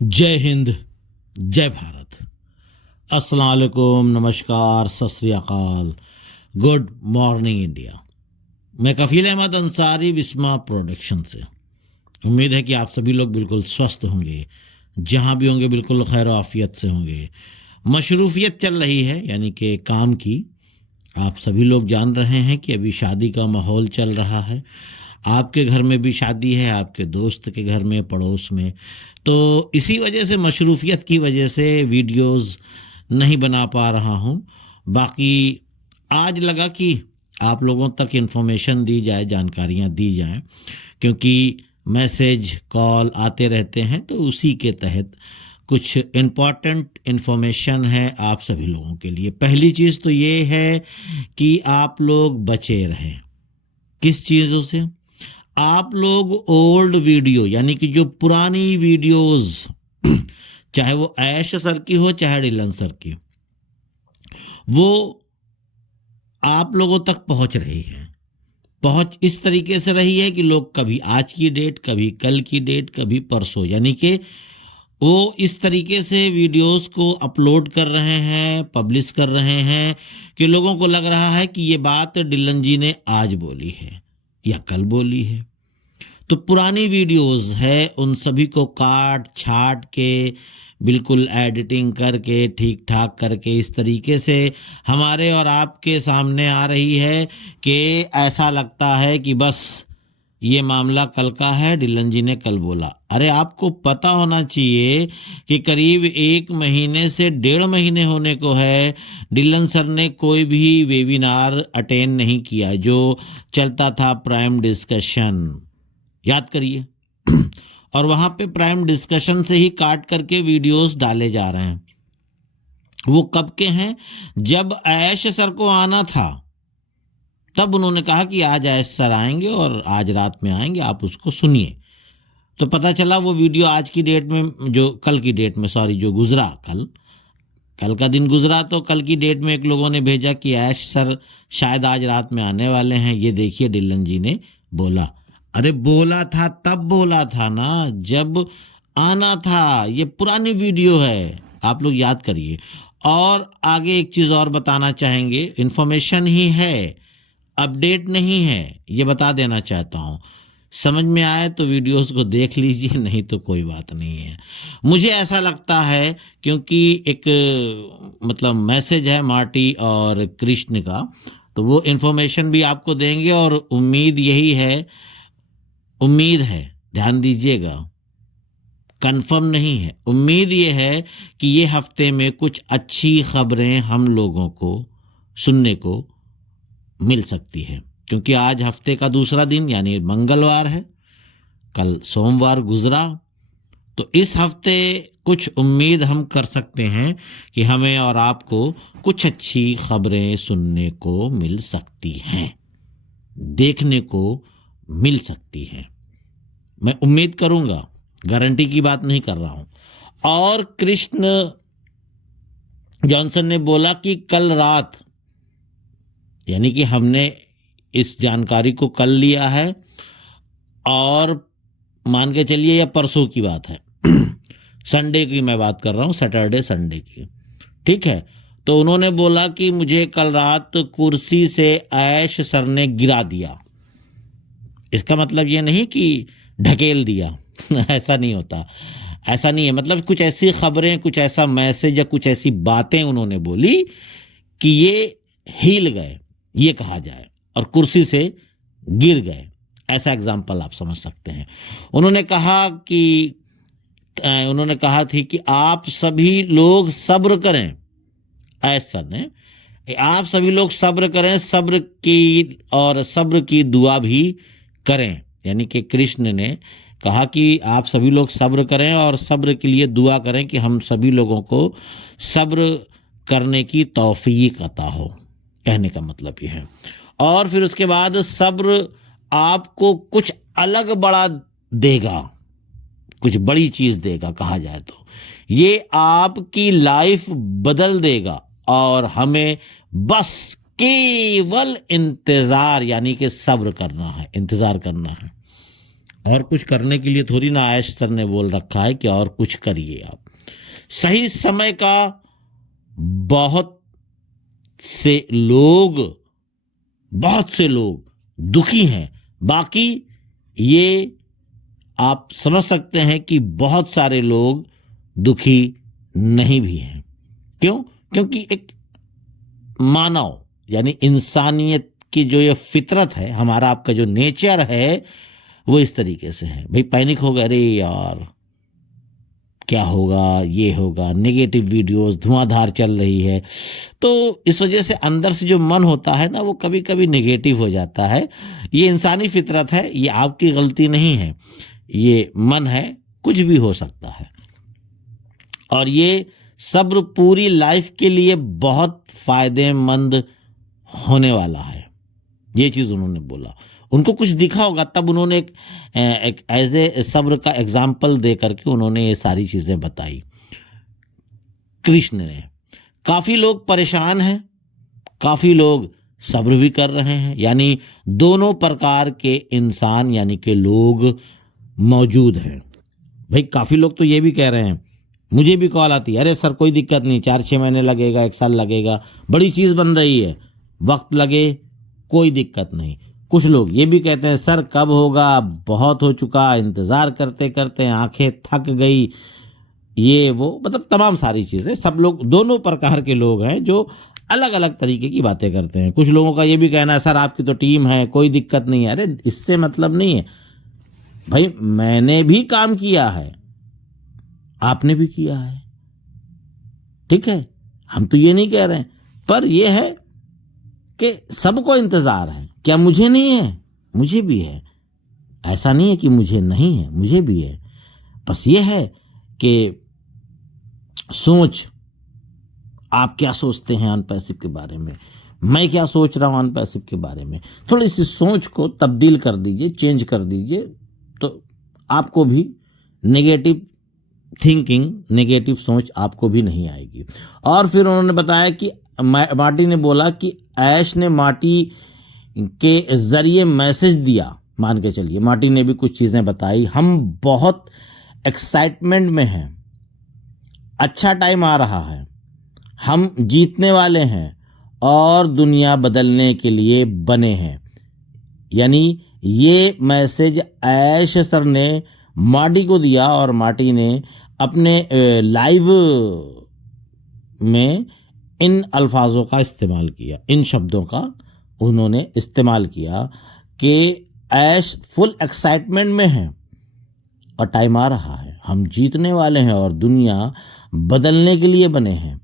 जय हिंद, जय भारत। अस्सलाम वालेकुम, नमस्कार, सत श्री अकाल, गुड मॉर्निंग इंडिया। मैं कफील अहमद अंसारी, विस्मा प्रोडक्शन से। उम्मीद है कि आप सभी लोग बिल्कुल स्वस्थ होंगे, जहां भी होंगे बिल्कुल खैर आफियत से होंगे। मशरूफियत चल रही है यानी कि काम की। आप सभी लोग जान रहे हैं कि अभी शादी का माहौल चल रहा है। आपके घर में भी शादी है, आपके दोस्त के घर में, पड़ोस में। तो इसी वजह से, मशरूफियत की वजह से वीडियोस नहीं बना पा रहा हूँ। बाकी आज लगा कि आप लोगों तक इन्फॉर्मेशन दी जाए, जानकारियाँ दी जाएं, क्योंकि मैसेज कॉल आते रहते हैं। तो उसी के तहत कुछ इम्पॉर्टेंट इन्फॉर्मेशन है आप सभी लोगों के लिए। पहली चीज़ तो ये है कि आप लोग बचे रहें। किस चीज़ों से? आप लोग ओल्ड वीडियो यानी कि जो पुरानी वीडियोस चाहे वो ऐश सर की हो चाहे डिलन सर की, वो आप लोगों तक पहुंच रही है। पहुंच इस तरीके से रही है कि लोग कभी आज की डेट, कभी कल की डेट, कभी परसों, यानी कि वो इस तरीके से वीडियोस को अपलोड कर रहे हैं, पब्लिश कर रहे हैं कि लोगों को लग रहा है कि ये बात डिलन जी ने आज बोली है या कल बोली है। तो पुरानी वीडियोस है, उन सभी को काट छाट के बिल्कुल एडिटिंग करके ठीक ठाक करके इस तरीके से हमारे और आपके सामने आ रही है कि ऐसा लगता है कि बस ये मामला कल का है, डिलन जी ने कल बोला। अरे आपको पता होना चाहिए कि करीब 1 महीने से 1.5 महीने होने को है, डिलन सर ने कोई भी वेबिनार अटेंड नहीं किया जो चलता था प्राइम डिस्कशन। याद करिए। और वहां पे प्राइम डिस्कशन से ही काट करके वीडियोस डाले जा रहे हैं। वो कब के हैं? जब ऐश सर को आना था तब उन्होंने कहा कि आज ऐश सर आएंगे और आज रात में आएंगे, आप उसको सुनिए। तो पता चला वो वीडियो आज की डेट में, जो कल की डेट में, सॉरी, जो गुजरा कल का दिन गुजरा, तो कल की डेट में एक लोगों ने भेजा कि ऐश सर शायद आज रात में आने वाले हैं, ये देखिए डिलन जी ने बोला। अरे बोला था तब बोला था ना, जब आना था। ये पुरानी वीडियो है, आप लोग याद करिए। और आगे एक चीज और बताना चाहेंगे, इन्फॉर्मेशन ही है, अपडेट नहीं है, ये बता देना चाहता हूं। समझ में आए तो वीडियोस को देख लीजिए, नहीं तो कोई बात नहीं है। मुझे ऐसा लगता है क्योंकि एक मतलब मैसेज है मार्टी और कृष्ण का, तो वो इन्फॉर्मेशन भी आपको देंगे। और उम्मीद यही है, उम्मीद है, ध्यान दीजिएगा, कंफर्म नहीं है, उम्मीद ये है कि ये हफ्ते में कुछ अच्छी खबरें हम लोगों को सुनने को मिल सकती है। क्योंकि आज हफ्ते का दूसरा दिन यानी मंगलवार है, कल सोमवार गुजरा, तो इस हफ्ते कुछ उम्मीद हम कर सकते हैं कि हमें और आपको कुछ अच्छी खबरें सुनने को मिल सकती हैं, देखने को मिल सकती हैं। मैं उम्मीद करूंगा, गारंटी की बात नहीं कर रहा हूं। और कृष्ण जॉनसन ने बोला कि कल रात, यानी कि हमने इस जानकारी को कल लिया है और मान के चलिए या परसों की बात है, संडे की मैं बात कर रहा हूं, सैटरडे संडे की, ठीक है। तो उन्होंने बोला कि मुझे कल रात कुर्सी से ऐश सर ने गिरा दिया। इसका मतलब ये नहीं कि ढकेल दिया ऐसा नहीं होता, ऐसा नहीं है। मतलब कुछ ऐसी खबरें, कुछ ऐसा मैसेज या कुछ ऐसी बातें उन्होंने बोली कि ये हिल गए, ये कहा जाए, और कुर्सी से गिर गए, ऐसा एग्जाम्पल आप समझ सकते हैं। उन्होंने कहा थी कि आप सभी लोग सब्र करें, ऐसा ने, आप सभी लोग सब्र करें, सब्र की और सब्र की दुआ भी करें। यानी कि कृष्ण ने कहा कि आप सभी लोग सब्र करें और सब्र के लिए दुआ करें कि हम सभी लोगों को सब्र करने की तौफीक अता हो, कहने का मतलब ये है। और फिर उसके बाद सब्र आपको कुछ अलग बड़ा देगा, कुछ बड़ी चीज देगा, कहा जाए तो ये आपकी लाइफ बदल देगा। और हमें बस केवल इंतजार यानी कि सब्र करना है, इंतजार करना है। और कुछ करने के लिए थोड़ी ना ऐश सर ने बोल रखा है कि और कुछ करिए आप। सही समय का बहुत लोग बहुत से लोग दुखी हैं, बाकी ये आप समझ सकते हैं कि बहुत सारे लोग दुखी नहीं भी हैं। क्यों? क्योंकि एक मानव यानी इंसानियत की जो ये फितरत है, हमारा आपका जो नेचर है, वो इस तरीके से है। भाई पैनिक हो गया, अरे यार क्या होगा, ये होगा, नेगेटिव वीडियोस धुआंधार चल रही है, तो इस वजह से अंदर से जो मन होता है ना, वो कभी कभी नेगेटिव हो जाता है। ये इंसानी फितरत है, ये आपकी गलती नहीं है, ये मन है, कुछ भी हो सकता है। और ये सब्र पूरी लाइफ के लिए बहुत फायदेमंद होने वाला है, ये चीज उन्होंने बोला। उनको कुछ दिखा होगा, तब उन्होंने एक एज ए सब्र का एग्जाम्पल दे करके उन्होंने ये सारी चीजें बताई कृष्ण ने। काफी लोग परेशान हैं, काफी लोग सब्र भी कर रहे हैं, यानी दोनों प्रकार के इंसान यानी के लोग मौजूद हैं। भाई काफी लोग तो ये भी कह रहे हैं, मुझे भी कॉल आती है, अरे सर कोई दिक्कत नहीं, 4-6 महीने लगेगा, 1 साल लगेगा, बड़ी चीज बन रही है, वक्त लगे कोई दिक्कत नहीं। कुछ लोग ये भी कहते हैं सर कब होगा, बहुत हो चुका, इंतजार करते करते आंखें थक गई, ये वो, मतलब तमाम सारी चीजें। सब लोग दोनों प्रकार के लोग हैं जो अलग अलग तरीके की बातें करते हैं। कुछ लोगों का ये भी कहना है सर आपकी तो टीम है, कोई दिक्कत नहीं है। अरे इससे मतलब नहीं है भाई, मैंने भी काम किया है, आपने भी किया है, ठीक है, हम तो ये नहीं कह रहे हैं, पर ये है कि सबको इंतजार है। क्या मुझे नहीं है? मुझे भी है। ऐसा नहीं है कि मुझे नहीं है, मुझे भी है। बस ये है कि सोच, आप क्या सोचते हैं अनपैसिव के बारे में, मैं क्या सोच रहा हूं अनपैसिव के बारे में, थोड़ी सी सोच को तब्दील कर दीजिए, चेंज कर दीजिए, तो आपको भी नेगेटिव थिंकिंग, नेगेटिव सोच आपको भी नहीं आएगी। और फिर उन्होंने बताया कि मार्टी ने बोला कि ऐश ने मार्टी के जरिए मैसेज दिया, मान के चलिए मार्टी ने भी कुछ चीजें बताई, हम बहुत एक्साइटमेंट में हैं, अच्छा टाइम आ रहा है, हम जीतने वाले हैं और दुनिया बदलने के लिए बने हैं। यानी ये मैसेज ऐश सर ने मार्टी को दिया और मार्टी ने अपने लाइव में इन अल्फाजों का इस्तेमाल किया, इन शब्दों का उन्होंने इस्तेमाल किया कि ऐश फुल एक्साइटमेंट में है और टाइम आ रहा है, हम जीतने वाले हैं और दुनिया बदलने के लिए बने हैं।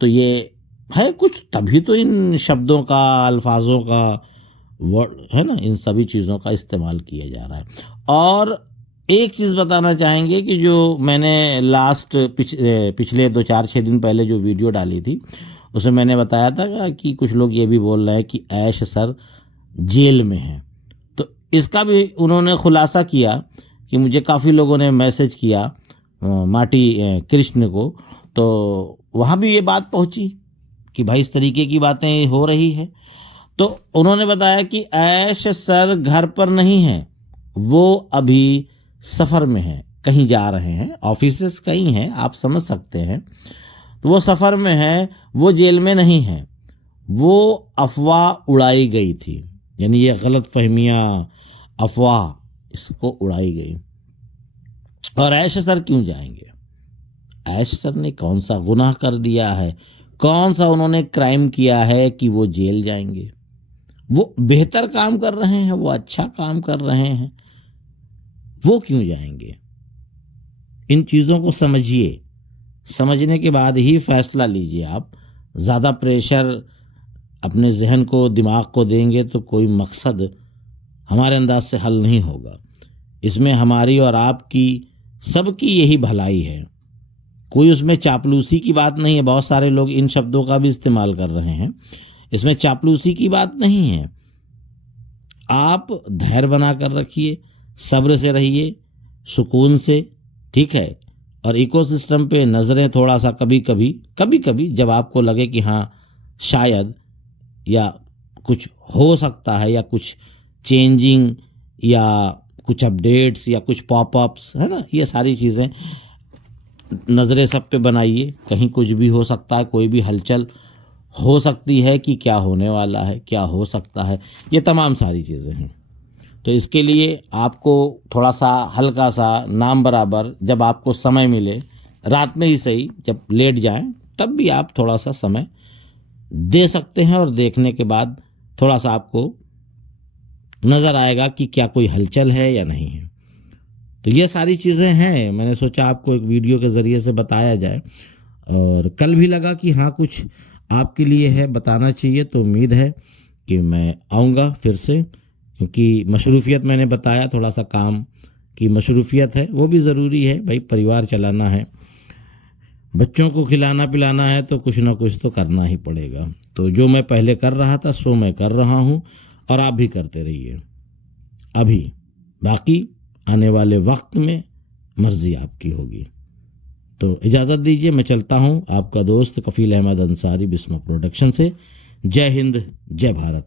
तो ये है कुछ, तभी तो इन शब्दों का, अल्फाजों का, वर्ड है ना, इन सभी चीज़ों का इस्तेमाल किया जा रहा है। और एक चीज़ बताना चाहेंगे कि जो मैंने लास्ट पिछले 2-4-6 दिन पहले जो वीडियो डाली थी, उसमें मैंने बताया था कि कुछ लोग ये भी बोल रहे हैं कि ऐश सर जेल में हैं। तो इसका भी उन्होंने खुलासा किया कि मुझे काफ़ी लोगों ने मैसेज किया मार्टी कृष्ण को, तो वहाँ भी ये बात पहुँची कि भाई इस तरीके की बातें हो रही है। तो उन्होंने बताया कि ऐश सर घर पर नहीं है, वो अभी सफ़र में है, कहीं जा रहे हैं, ऑफिसेस कहीं हैं, आप समझ सकते हैं, तो वो सफ़र में है, वो जेल में नहीं है, वो अफवाह उड़ाई गई थी, यानी ये गलत फहमियाँ, अफवाह इसको उड़ाई गई। और ऐश सर क्यों जाएंगे? ऐश सर ने कौन सा गुनाह कर दिया है, कौन सा उन्होंने क्राइम किया है कि वो जेल जाएंगे? वो बेहतर काम कर रहे हैं, वो अच्छा काम कर रहे हैं, वो क्यों जाएंगे? इन चीज़ों को समझिए, समझने के बाद ही फैसला लीजिए। आप ज़्यादा प्रेशर अपने जहन को, दिमाग को देंगे तो कोई मकसद हमारे अंदाज से हल नहीं होगा। इसमें हमारी और आपकी, सबकी यही भलाई है, कोई उसमें चापलूसी की बात नहीं है। बहुत सारे लोग इन शब्दों का भी इस्तेमाल कर रहे हैं, इसमें चापलूसी की बात नहीं है। आप धैर्य बना कर रखिए, सब्र से रहिए, सुकून से, ठीक है। और इकोसिस्टम पे नज़रें थोड़ा सा कभी कभी जब आपको लगे कि हाँ शायद या कुछ हो सकता है या कुछ चेंजिंग या कुछ अपडेट्स या कुछ पॉपअप्स, है ना, ये सारी चीज़ें नज़रें सब पे बनाइए। कहीं कुछ भी हो सकता है, कोई भी हलचल हो सकती है कि क्या होने वाला है, क्या हो सकता है, ये तमाम सारी चीज़ें हैं। तो इसके लिए आपको थोड़ा सा हल्का सा नाम बराबर जब आपको समय मिले, रात में ही सही, जब लेट जाएं तब भी आप थोड़ा सा समय दे सकते हैं और देखने के बाद थोड़ा सा आपको नज़र आएगा कि क्या कोई हलचल है या नहीं है। तो ये सारी चीज़ें हैं, मैंने सोचा आपको एक वीडियो के ज़रिए से बताया जाए। और कल भी लगा कि हाँ कुछ आपके लिए है, बताना चाहिए, तो उम्मीद है कि मैं आऊँगा फिर से, क्योंकि मशरूफ़ियत मैंने बताया, थोड़ा सा काम की मशरूफ़ियत है, वो भी ज़रूरी है भाई, परिवार चलाना है, बच्चों को खिलाना पिलाना है, तो कुछ ना कुछ तो करना ही पड़ेगा। तो जो मैं पहले कर रहा था सो मैं कर रहा हूँ, और आप भी करते रहिए। अभी बाकी आने वाले वक्त में मर्ज़ी आपकी होगी। तो इजाज़त दीजिए, मैं चलता हूँ। आपका दोस्त कफ़ील अहमद अंसारी, बिस्मा प्रोडक्शन से। जय हिंद, जय भारत।